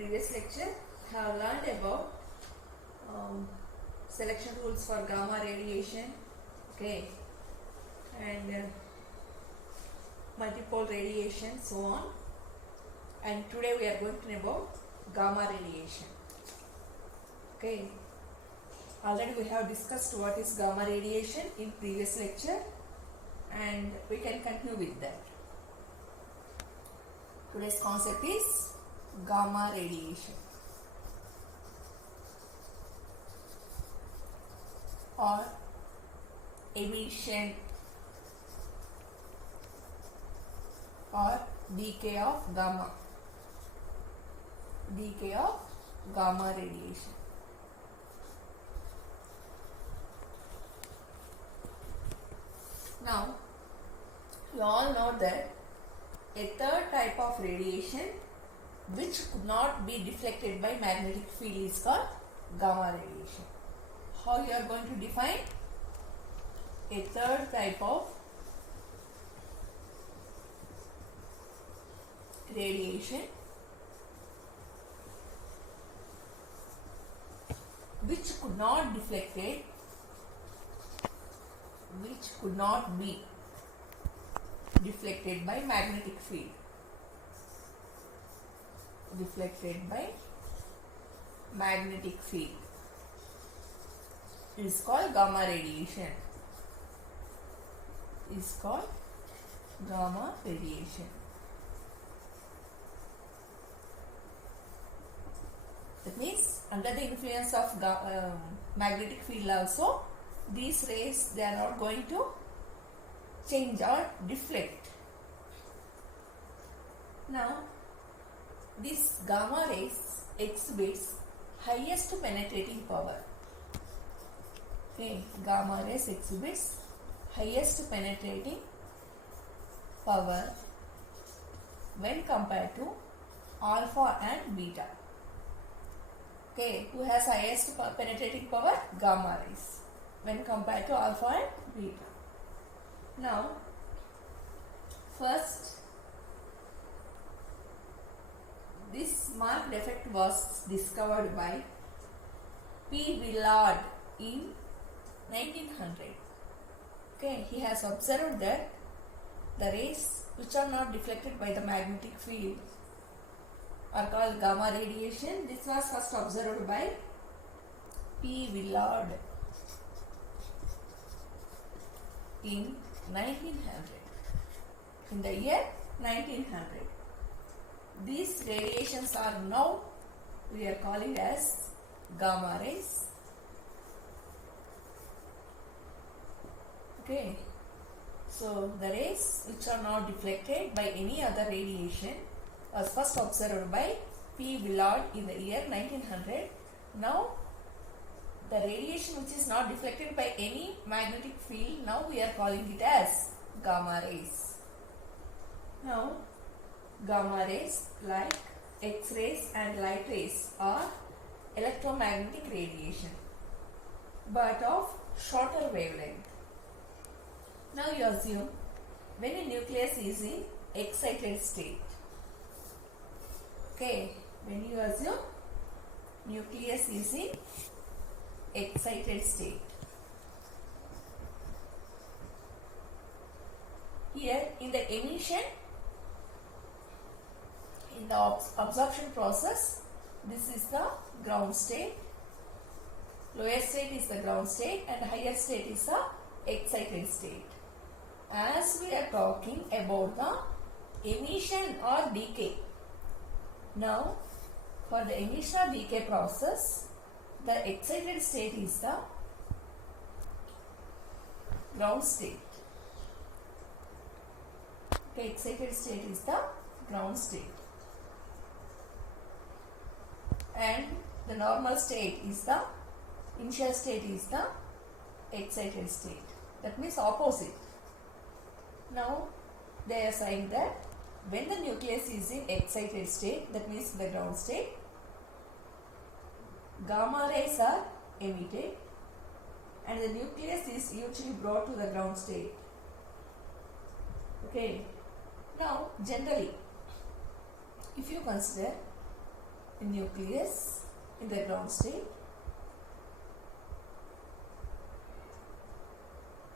previous lecture have learned about selection rules for gamma radiation, okay, and multipole radiation, so on. And today we are going to know about gamma radiation. Okay, already we have discussed what is gamma radiation in previous lecture, and we can continue with that. Today's concept is gamma radiation or emission or decay of gamma radiation. Now you all know that a third type of radiation which could not be deflected by magnetic field is called gamma radiation. How you are going to define a third type of radiation which could not be deflected by magnetic field. Is called gamma radiation. That means under the influence of magnetic field also, these rays, they are not going to change or deflect. Now this gamma rays exhibits highest penetrating power. Okay, gamma rays exhibits highest penetrating power when compared to alpha and beta. Okay, who has highest penetrating power? Gamma rays when compared to alpha and beta. Now first, this marked effect was discovered by P. Villard in 1900. Okay, he has observed that the rays which are not deflected by the magnetic field are called gamma radiation. This was first observed by P. Villard in 1900. In the year 1900. These radiations are now we are calling as gamma rays. Okay, so the rays which are not deflected by any other radiation was first observed by P. Villard in the year 1900. Now the radiation which is not deflected by any magnetic field, now we are calling it as gamma rays. Now gamma rays, like X-rays and light rays, are electromagnetic radiation but of shorter wavelength. Now you assume when a nucleus is in excited state. Okay, when you assume nucleus is in excited state. Here in the emission, in the absorption process, this is the ground state. Lower state is the ground state and higher state is the excited state. As we are talking about the emission or decay. Now for the emission or decay process, the excited state is the ground state. Okay, excited state is the ground state. And the normal state is the initial state is the excited state. That means opposite. Now they are saying that when the nucleus is in excited state, that means the ground state, gamma rays are emitted and the nucleus is usually brought to the ground state. Okay. Now generally, if you consider nucleus in the ground state.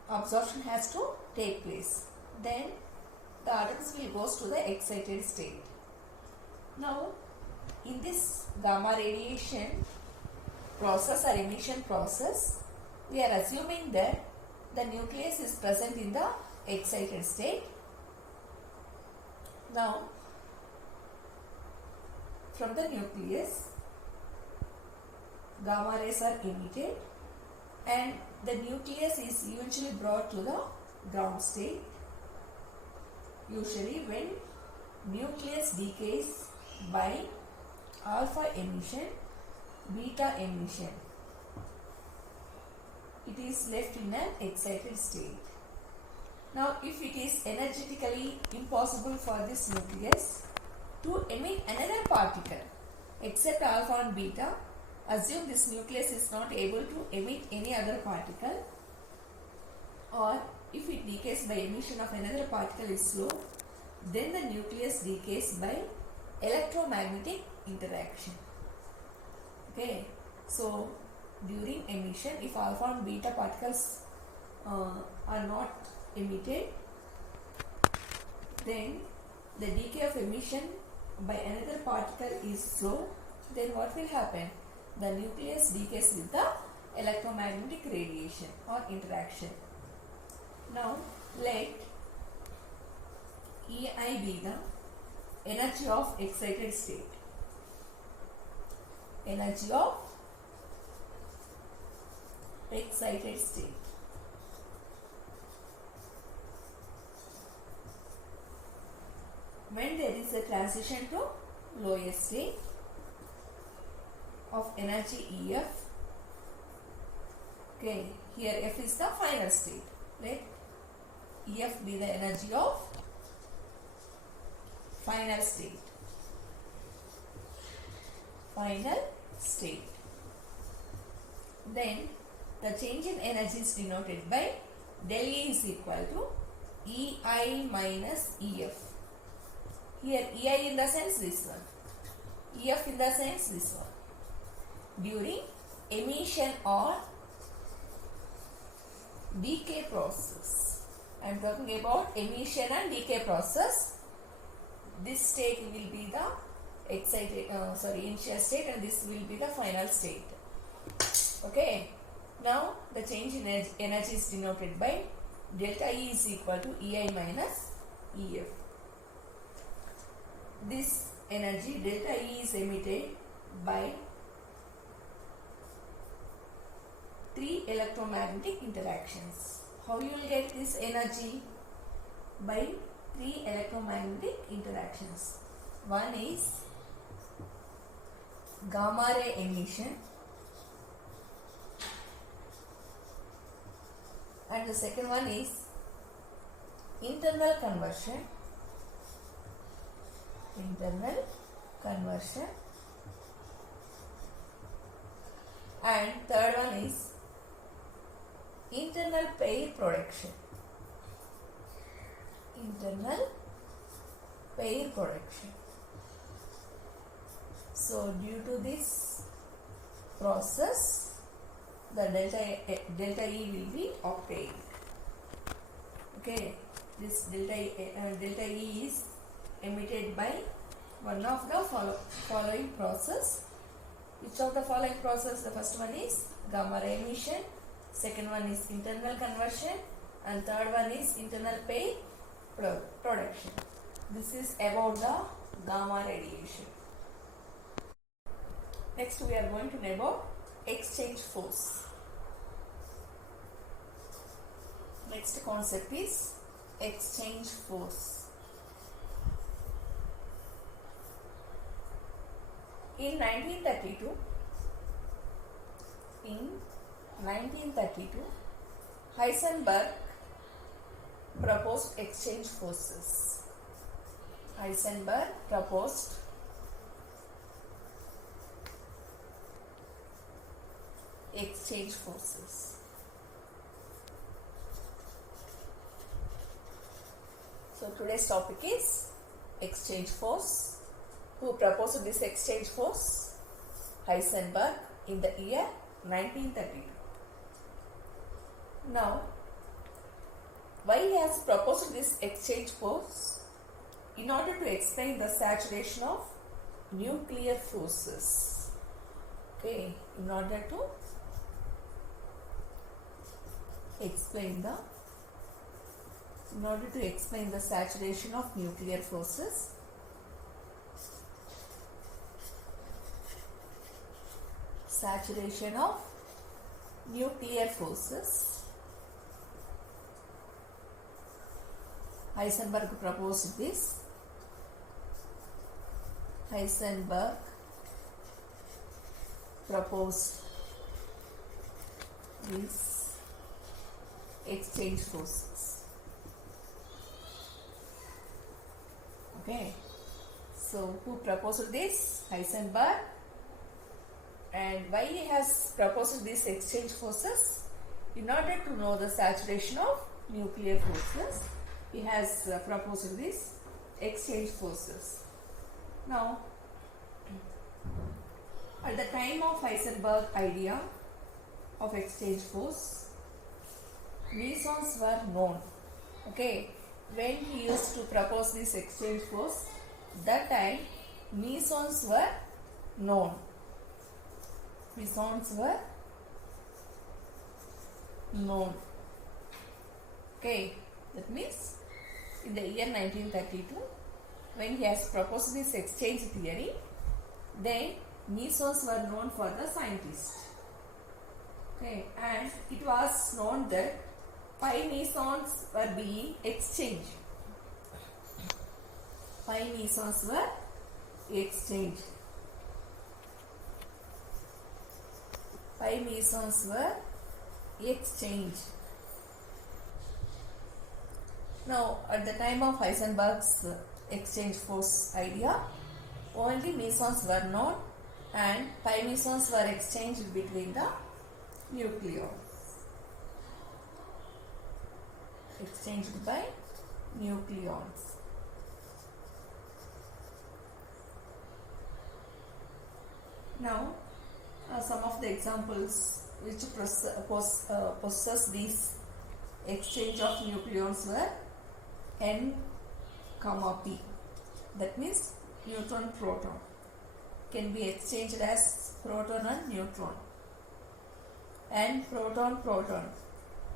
Absorption has to take place. Then the atoms will go to the excited state. Now, in this gamma radiation process or emission process, we are assuming that the nucleus is present in the excited state. Now, from the nucleus, gamma rays are emitted and the nucleus is eventually brought to the ground state. Usually when nucleus decays by alpha emission, beta emission, it is left in an excited state. Now, if it is energetically impossible for this nucleus to emit another particle except alpha and beta, assume this nucleus is not able to emit any other particle, or if it decays by emission of another particle is slow, then the nucleus decays by electromagnetic interaction. Okay, so during emission, if alpha and beta particles are not emitted, then the decay of emission by another particle is slow, then what will happen? The nucleus decays with the electromagnetic radiation or interaction. Now, let EI be the energy of excited state. Energy of excited state. When there is a transition to lower state of energy EF, okay, here F is the final state. Let EF be the energy of final state. Final state. Then the change in energy is denoted by del E is equal to EI minus EF. Here EI in the sense this one, EF in the sense this one. During emission or decay process, I am talking about emission and decay process. This state will be the initial state, and this will be the final state. Okay. Now the change in energy is denoted by delta E is equal to EI minus EF. This energy delta E is emitted by 3 electromagnetic interactions. How you will get this energy? By 3 electromagnetic interactions. One is gamma ray emission, and the second one is internal conversion, and third one is internal pair production. So due to this process, the delta E will be obtained. Okay, this delta E is emitted by one of the following process. Which of the following process? The first one is gamma ray emission, second one is internal conversion, and third one is internal pair production. This is about the gamma radiation. Next we are going to know about exchange force. Next concept is exchange force. In 1932, Heisenberg proposed exchange forces. Heisenberg proposed exchange forces. So today's topic is exchange force. Who proposed this exchange force? Heisenberg in the year 1932. Now, why he has proposed this exchange force? In order to explain the saturation of nuclear forces. Okay, in order to explain the saturation of nuclear forces, Heisenberg proposed this. Heisenberg proposed these exchange forces. Okay, so who proposed this? Heisenberg. And why he has proposed these exchange forces? In order to know the saturation of nuclear forces, he has proposed these exchange forces. Now, at the time of Heisenberg idea of exchange force, mesons were known. Okay, when he used to propose this exchange force, that time mesons were known. Okay, that means in the year 1932, when he has proposed this exchange theory, then mesons were known for the scientists. Okay, and it was known that pi mesons were being exchanged. Pi mesons were exchanged. Pi mesons were exchanged. Now, at the time of Heisenberg's exchange force idea, only mesons were known and pi mesons were exchanged between the nucleons. Exchanged by nucleons. Now, some of the examples which possess these exchange of nucleons were N, P. That means neutron proton can be exchanged as proton and neutron. And proton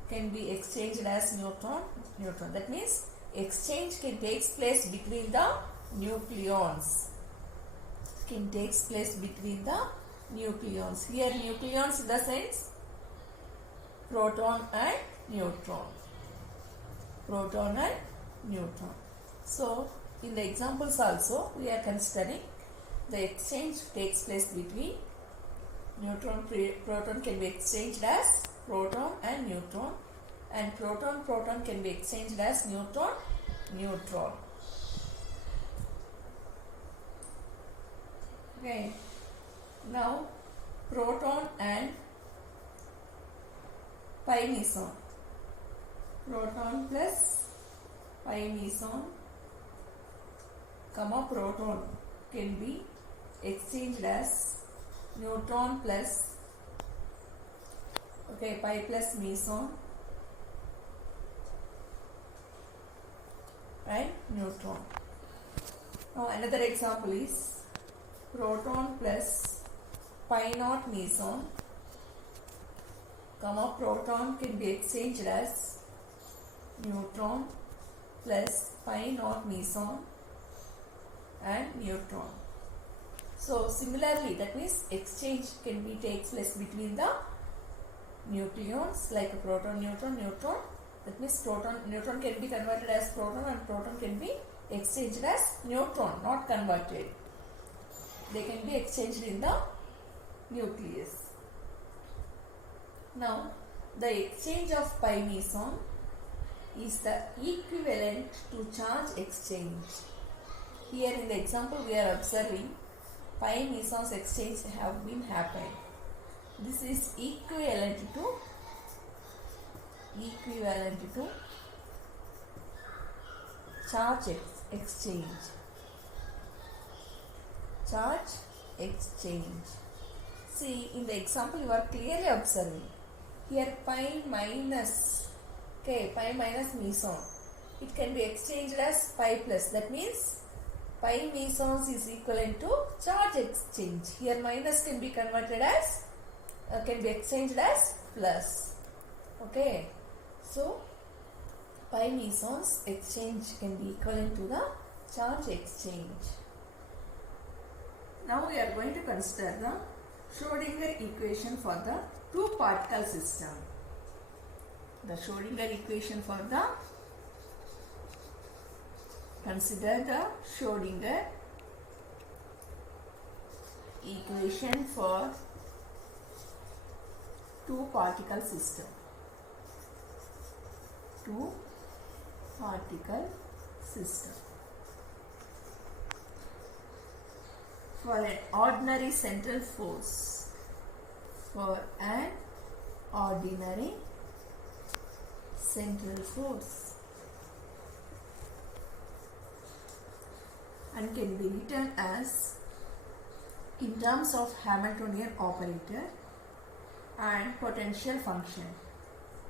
can be exchanged as neutron. That means exchange can take place between the nucleons. Here nucleons in the sense proton and neutron. So in the examples also we are considering the exchange takes place between proton can be exchanged as proton and neutron, and proton can be exchanged as neutron. Okay, now proton and pi meson. Proton plus pi meson, proton can be exchanged as neutron plus pi plus meson and neutron. Now another example is proton plus pi naught meson, proton can be exchanged as neutron plus pi naught meson and neutron. So similarly, that means exchange can be takes place between the nucleons like a proton, neutron. That means neutron can be converted as proton and proton can be exchanged as neutron, not converted. They can be exchanged in the nucleus. Now, the exchange of pi meson is the equivalent to charge exchange. Here in the example we are observing pi mesons exchange have been happened. This is equivalent to charge exchange. charge exchange. See, in the example you are clearly observing. Here pi minus, okay, pi minus meson. It can be exchanged as pi plus. That means pi mesons is equivalent to charge exchange. Here minus can be converted as, can be exchanged as plus. Okay. So, pi mesons exchange can be equivalent to the charge exchange. Now we are going to consider the Schrodinger equation for the two particle system. The Schrodinger equation for the, consider the Schrodinger equation for two particle system. Two particle system. For an ordinary central force, for an ordinary central force, and can be written as in terms of Hamiltonian operator and potential function,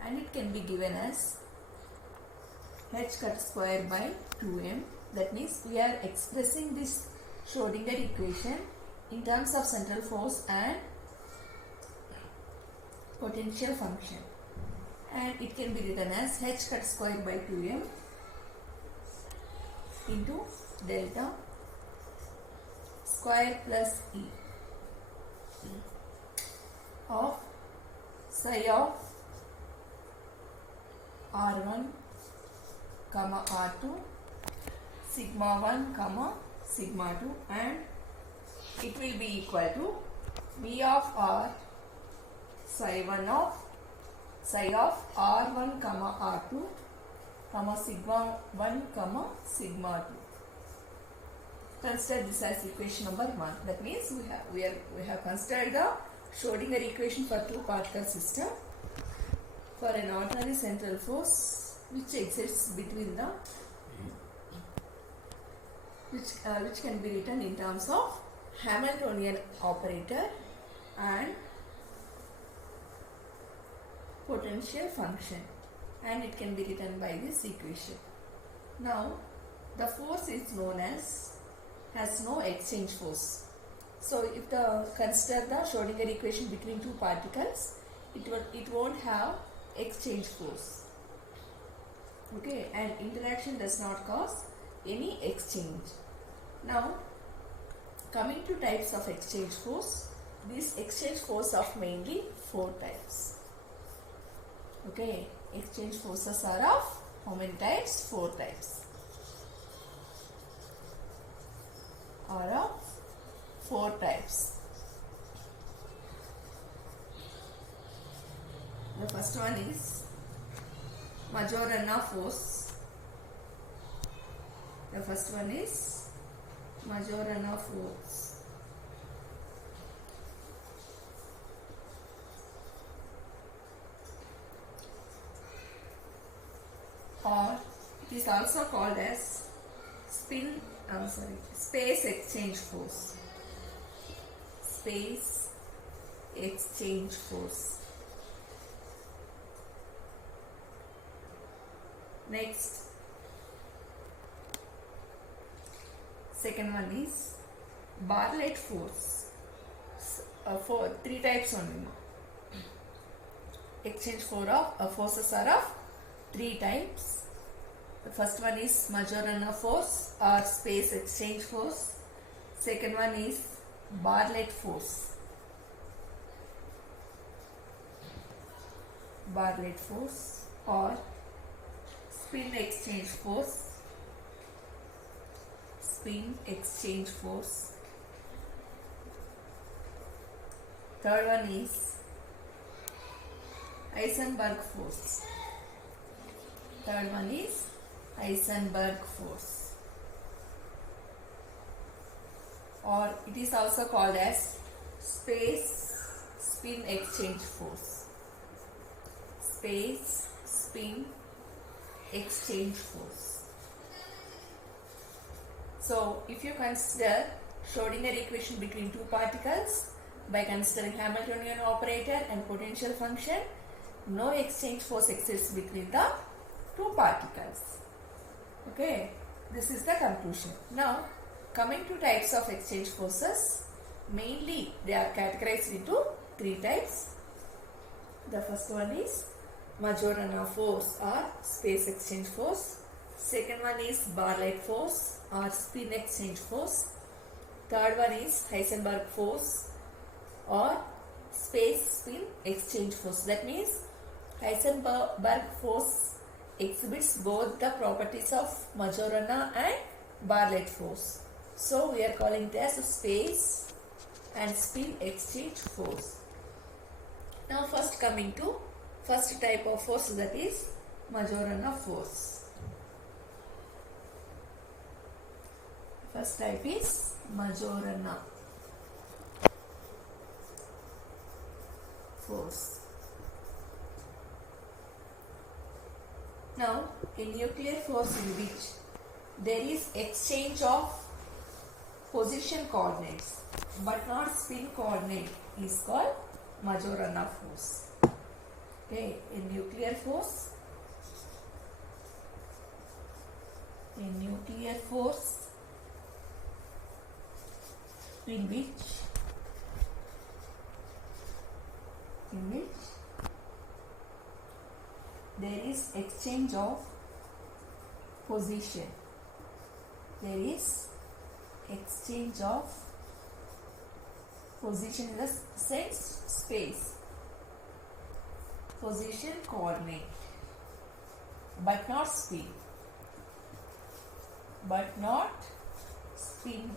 and it can be given as h cut square by 2m. That means we are expressing this Schrodinger equation in terms of central force and potential function, and it can be written as h cut square by 2m into delta square plus e of psi of r1 comma r2 sigma 1 comma sigma 2, and it will be equal to V of r psi 1 of psi of r1 comma r2 comma sigma 1 comma sigma 2. Consider this as equation number 1. That means we have considered the Schrodinger equation for two particle system for an ordinary central force which exists between the which can be written in terms of Hamiltonian operator and potential function, and it can be written by this equation. Now the force is known as, has no exchange force. So if consider the Schrodinger equation between two particles, it won't have exchange force. Okay, and interaction does not cause any exchange. Now coming to types of exchange force, these exchange force of mainly 4 types. Okay, exchange forces are of how many types? 4 types. Are of 4 types. The first one is Majorana force. The first one is Majorana force. Or it is also called as space exchange force. Space exchange force. Next, second one is Bartlett force. 3 types only. Exchange forces are of 3 types. The first one is Majorana force or space exchange force. Second one is Bartlett force. Bartlett force or spin exchange force. Spin exchange force. Third one is Heisenberg force. Third one is Heisenberg force, or it is also called as space spin exchange force. Space spin exchange force. So if you consider Schrodinger equation between two particles by considering Hamiltonian operator and potential function. No exchange force exists between the two particles. Okay, this is the conclusion. Now, coming to types of exchange forces, mainly they are categorized into three types. The first one is Majorana force or space exchange force. Second one is Barlight force or spin exchange force. Third one is Heisenberg force or space spin exchange force. That means Heisenberg force exhibits both the properties of Majorana and Barlight force. So we are calling it as space and spin exchange force. Now first coming to first type of force, that is Majorana force. First type is Majorana force. Now, a nuclear force in which there is exchange of position coordinates but not spin coordinate is called Majorana force. Okay, a nuclear force in which there is exchange of position. There is exchange of position in the sense space. Position coordinate but not spin.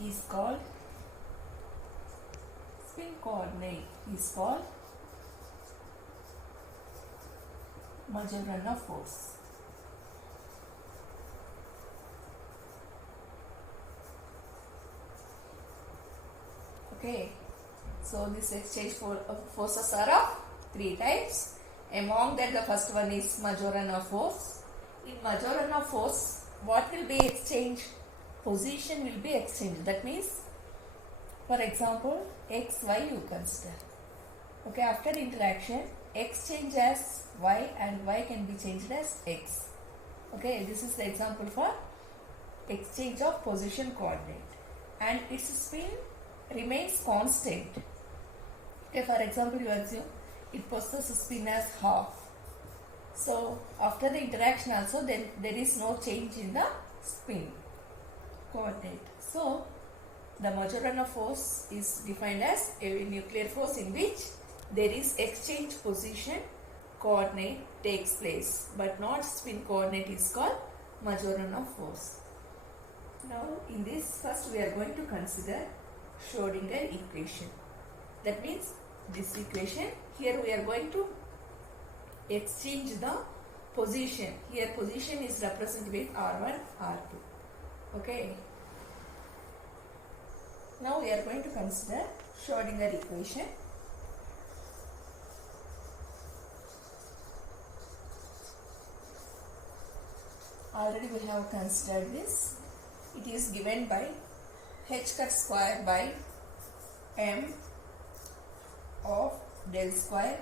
Is called spin coordinate is called Majorana force. Okay, so this exchange forces are of three types. Among them, the first one is Majorana force. In Majorana force, what will be exchanged? Position will be exchanged. That means, for example, x, y you consider. Okay, after interaction, x change as y and y can be changed as x. Okay, this is the example for exchange of position coordinate, and its spin remains constant. Okay, for example, you assume it possesses spin as half. So after the interaction also, then there is no change in the spin coordinate. So the Majorana force is defined as a nuclear force in which there is exchange position coordinate takes place but not spin coordinate is called Majorana force. Now in this, first we are going to consider Schrodinger equation. That means this equation, here we are going to exchange the position. Here position is represented with R1, R2. Okay. Now we are going to consider Schrodinger equation. Already we have considered this. It is given by h cut square by m of del square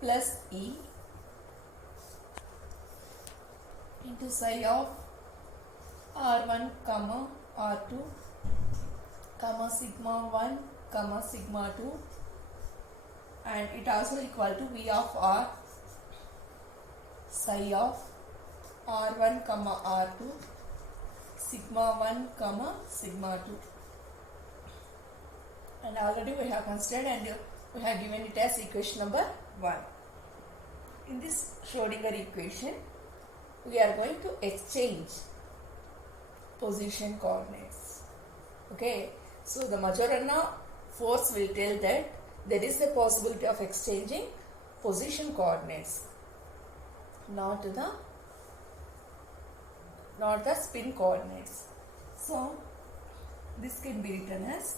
plus E into psi of R1 comma R2 comma sigma 1 comma sigma 2, and it also equal to V of R psi of R1 comma R2 sigma 1 comma sigma 2. And already we have considered and we have given it as equation number 1. In this Schrodinger equation, we are going to exchange position coordinates. Okay, so the Majorana force will tell that there is a possibility of exchanging position coordinates, not the spin coordinates. So this can be written as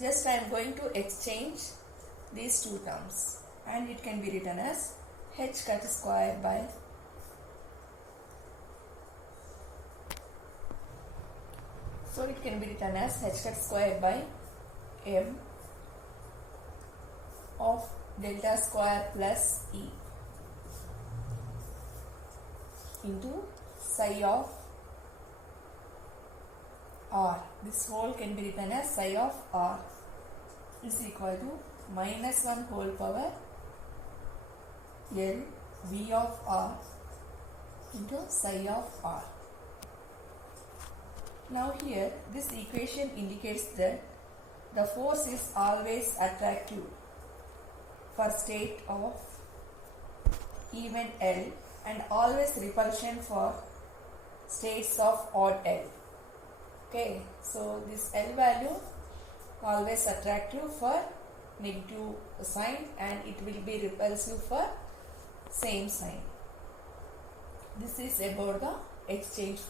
just I am going to exchange these two terms, and it can be written as h cut square by so it can be written as h cut square by m of delta square plus e into psi of r. This whole can be written as psi of r is equal to minus 1 whole power L V of r into psi of r. Now here this equation indicates that the force is always attractive for state of even L and always repulsion for states of odd L. Okay, so this L value always attractive for negative sign and it will be repulsive for same sign. This is about the exchange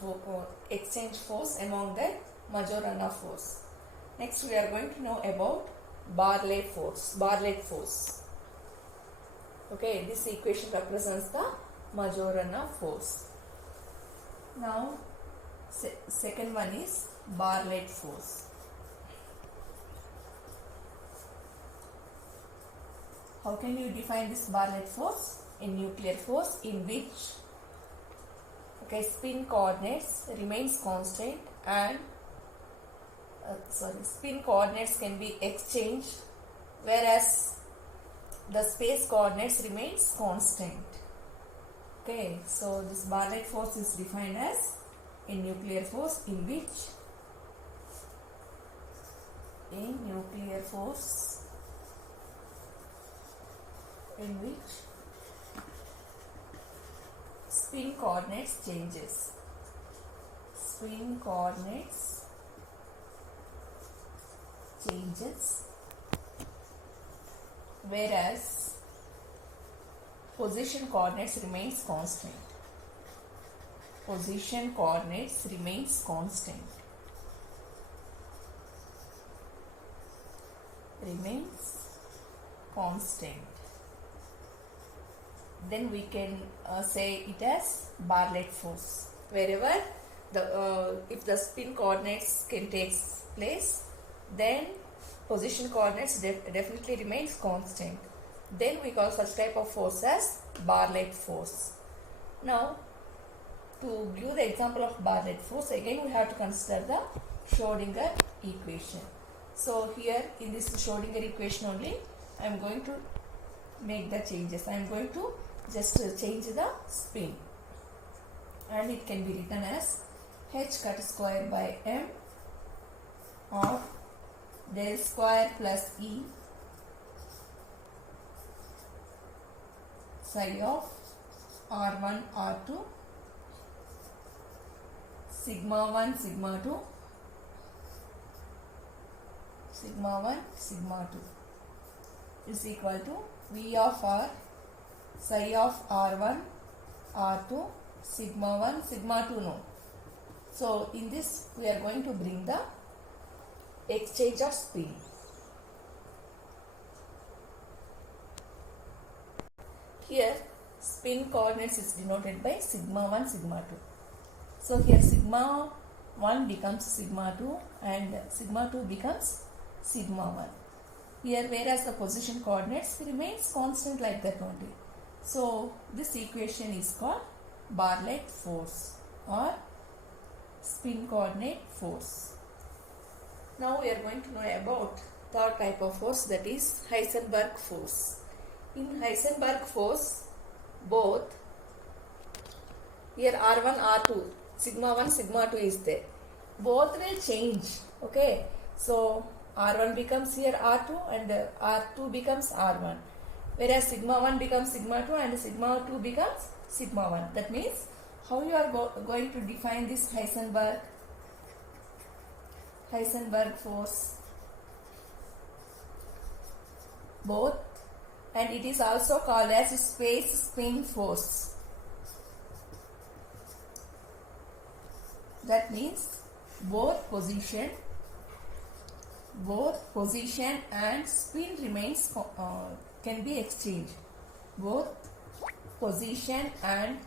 force among the Majorana force. Next we are going to know about Bartlett force. Okay, this equation represents the Majorana force. Now second one is Bartlett force. How can you define this Bartlett force? A nuclear force in which spin coordinates remains constant and spin coordinates can be exchanged whereas the space coordinates remains constant. Okay, so this Bartlett force is defined as a nuclear force in which spin coordinates changes. Whereas position coordinates remains constant. Then we can say it as Bartlett force. Wherever if the spin coordinates can take place, then position coordinates definitely remains constant. Then we call such type of force as Bartlett force. Now, to give the example of Bartlett force, again we have to consider the Schrodinger equation. So here in this Schrodinger equation only, I am going to make the changes. I am going to just change the spin, and it can be written as h cut square by m of del square plus e psi of r1 r2 sigma 1 sigma 2 sigma 1 sigma 2 is equal to v of r psi of r1 r2 sigma 1 sigma 2 no. So in this we are going to bring the exchange of spin. Here spin coordinates is denoted by sigma 1 sigma 2. So here sigma 1 becomes sigma 2 and sigma 2 becomes sigma 1. Here whereas the position coordinates remains constant like that only. So this equation is called Bartlett force or spin coordinate force. Now we are going to know about third type of force, that is Heisenberg force. In Heisenberg force, both here R1 R2 sigma 1 sigma 2 is there. Both will change. Okay, so R1 becomes here R2 and R2 becomes R1. Whereas sigma 1 becomes sigma 2 and sigma 2 becomes sigma 1. That means how you are going to define this Heisenberg force? Both, and it is also called as space spin force. That means both position and spin remains can be exchanged. Both position and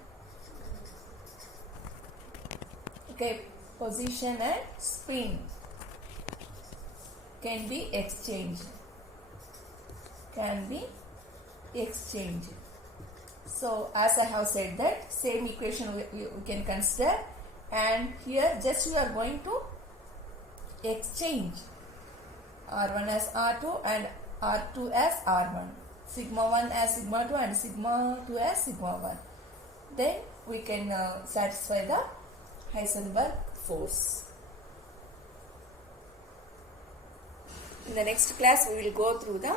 position and spin can be exchanged. So as I have said that same equation we can consider, and here just we are going to exchange R1 as R2 and R2 as R1, sigma 1 as sigma 2 and sigma 2 as sigma 1. Then we can satisfy the Heisenberg force. In the next class we will go through the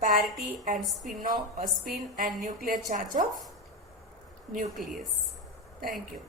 parity and spin and nuclear charge of nucleus. Thank you.